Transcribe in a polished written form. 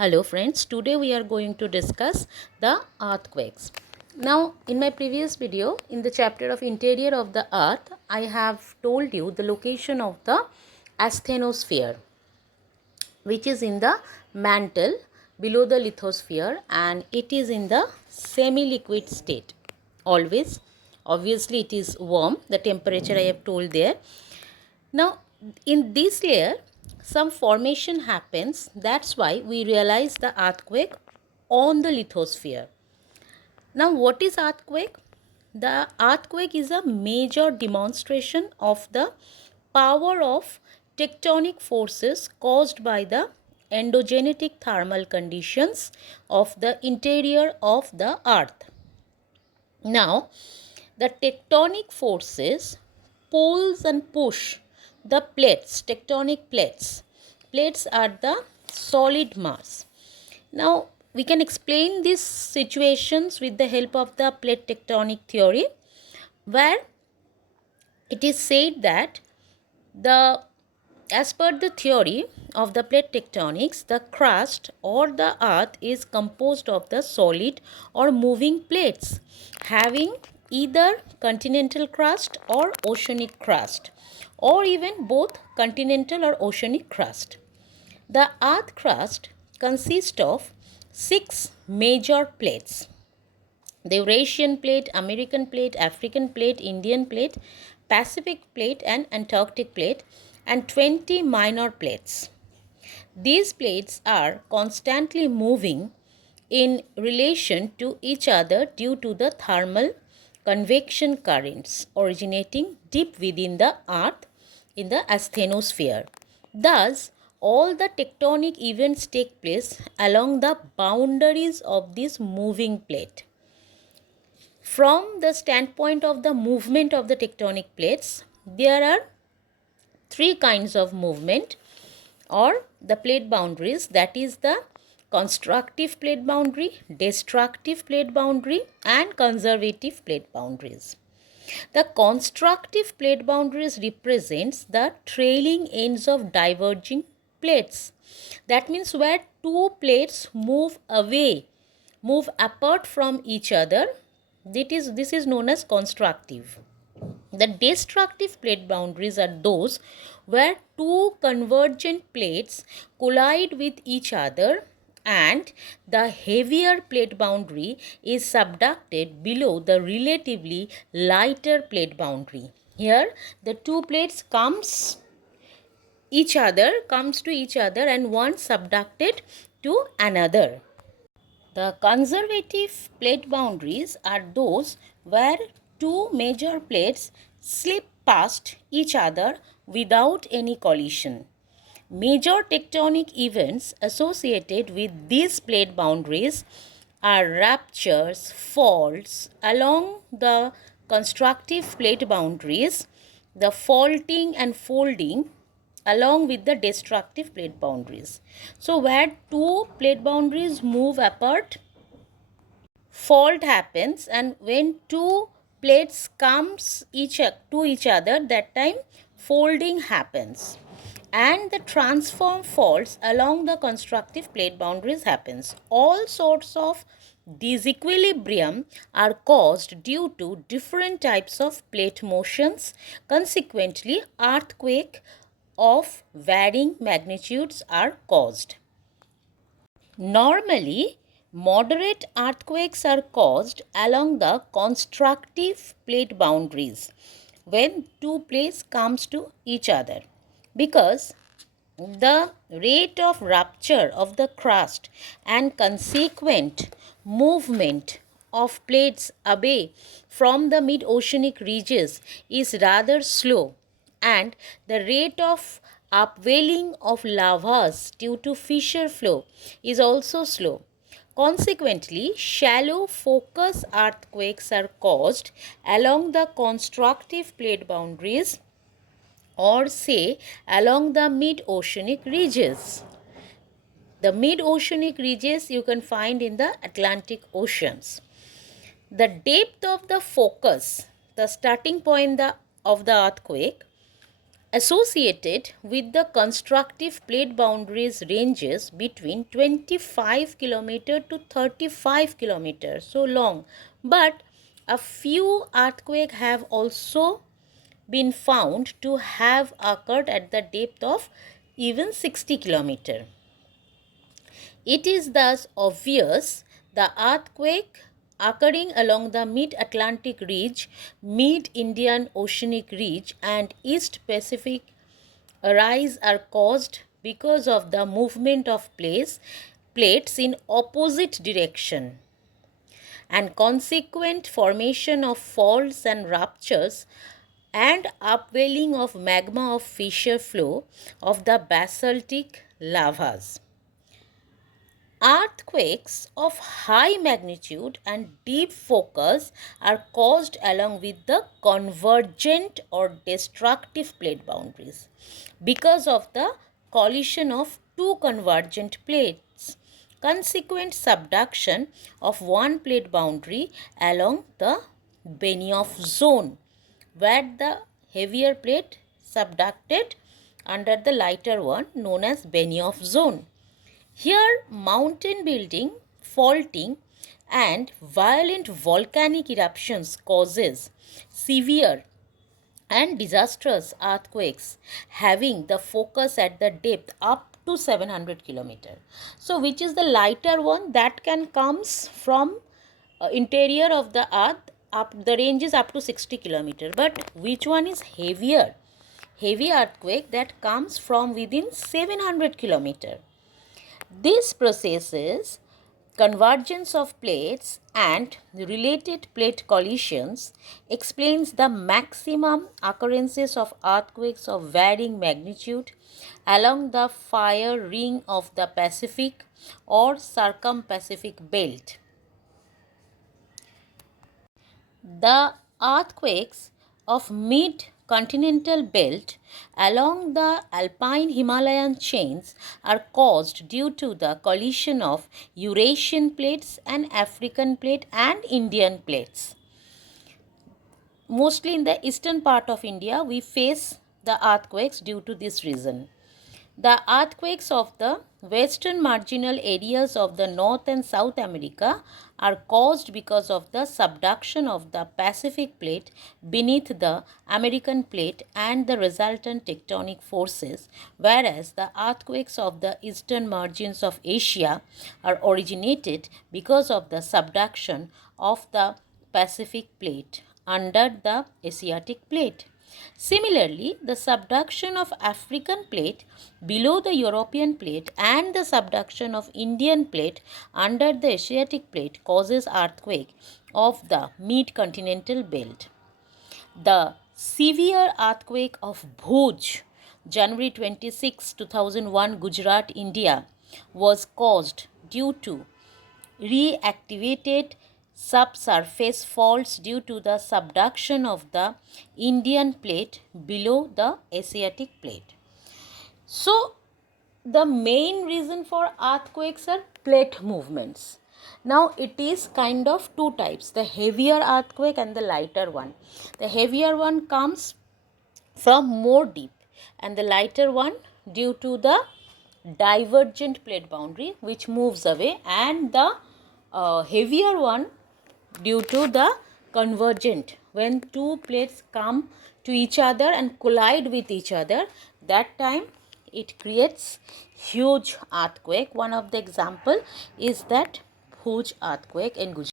Hello friends, today we are going to discuss the earthquakes. Now in my previous video, in the chapter of interior of the earth, I have told you the location of the asthenosphere, which is in the mantle below the lithosphere, and it is in the semi-liquid state. Obviously it is warm, the temperature I have told there. Now, in this layer, some formation happens. That's why we realize the earthquake on the lithosphere. Now, what is earthquake? The earthquake is a major demonstration of the power of tectonic forces caused by the endogenetic thermal conditions of the interior of the earth. Now, the tectonic forces pulls and push the plates, tectonic plates. Plates are the solid mass. Now, we can explain these situations with the help of the plate tectonic theory, where it is said that the as per the theory of the plate tectonics, the crust or the earth is composed of the solid or moving plates having either continental crust or oceanic crust, or even both continental or oceanic crust. The earth crust consists of 6 major plates: the Eurasian plate, American plate, African plate, Indian plate, Pacific plate, and Antarctic plate, and 20 minor plates. These plates are constantly moving in relation to each other due to the thermal convection currents originating deep within the earth in the asthenosphere. Thus, all the tectonic events take place along the boundaries of this moving plate. From the standpoint of the movement of the tectonic plates, there are 3 kinds of movement or the plate boundaries, that is the constructive plate boundary, destructive plate boundary, and conservative plate boundaries. The constructive plate boundaries represents the trailing ends of diverging plates. That means where two plates move apart from each other. This is known as constructive. The destructive plate boundaries are those where two convergent plates collide with each other and the heavier plate boundary is subducted below the relatively lighter plate boundary. Here the two plates comes to each other and one subducted to another. The conservative plate boundaries are those where two major plates slip past each other without any collision. Major tectonic events associated with these plate boundaries are ruptures, faults along the constructive plate boundaries, the faulting and folding along with the destructive plate boundaries. So, where two plate boundaries move apart, fault happens, and when two plates comes to each other, that time folding happens, and the transform faults along the constructive plate boundaries happens. All sorts of disequilibrium are caused due to different types of plate motions. Consequently, earthquake of varying magnitudes are caused. Normally, moderate earthquakes are caused along the constructive plate boundaries when two plates comes to each other, because the rate of rupture of the crust and consequent movement of plates away from the mid-oceanic ridges is rather slow, and the rate of upwelling of lavas due to fissure flow is also slow. Consequently, shallow focus earthquakes are caused along the constructive plate boundaries, or say along the mid-oceanic ridges. The mid-oceanic ridges you can find in the Atlantic Oceans. The depth of the focus, the starting point of the earthquake, associated with the constructive plate boundaries ranges between 25 kilometer to 35 kilometers, so long. But a few earthquakes have also been found to have occurred at the depth of even 60 kilometer. It is thus obvious the earthquake occurring along the mid-Atlantic ridge, mid-Indian Oceanic ridge and East Pacific rise are caused because of the movement of plates in opposite direction and consequent formation of faults and ruptures and upwelling of magma of fissure flow of the basaltic lavas. Earthquakes of high magnitude and deep focus are caused along with the convergent or destructive plate boundaries because of the collision of two convergent plates, consequent subduction of one plate boundary along the Benioff zone, where the heavier plate subducted under the lighter one known as Benioff zone. Here, mountain building, faulting, and violent volcanic eruptions causes severe and disastrous earthquakes having the focus at the depth up to 700 kilometer. So, which is the lighter one that can comes from interior of the earth up the range is up to 60 kilometer. But which one is heavier? Heavy earthquake that comes from within 700 kilometer. This processes convergence of plates and related plate collisions explains the maximum occurrences of earthquakes of varying magnitude along the fire ring of the Pacific or circum-Pacific belt. The earthquakes of mid-continental belt along the alpine Himalayan chains are caused due to the collision of Eurasian plates and African plate and Indian plates. Mostly in the eastern part of India, we face the earthquakes due to this reason. The earthquakes of the western marginal areas of the North and South America are caused because of the subduction of the Pacific plate beneath the American plate and the resultant tectonic forces, whereas the earthquakes of the eastern margins of Asia are originated because of the subduction of the Pacific plate under the Asiatic plate. Similarly, the subduction of African plate below the European plate and the subduction of Indian plate under the Asiatic plate causes earthquake of the mid-continental belt. The severe earthquake of Bhuj, January 26, 2001, Gujarat, India, was caused due to reactivated subsurface faults due to the subduction of the Indian plate below the Asiatic plate. So, the main reason for earthquakes are plate movements. Now, it is kind of two types, the heavier earthquake and the lighter one. The heavier one comes from more deep and the lighter one due to the divergent plate boundary which moves away, and the heavier one due to the convergent, when two plates come to each other and collide with each other, that time it creates huge earthquake. One of the example is that Bhuj earthquake in Gujarat.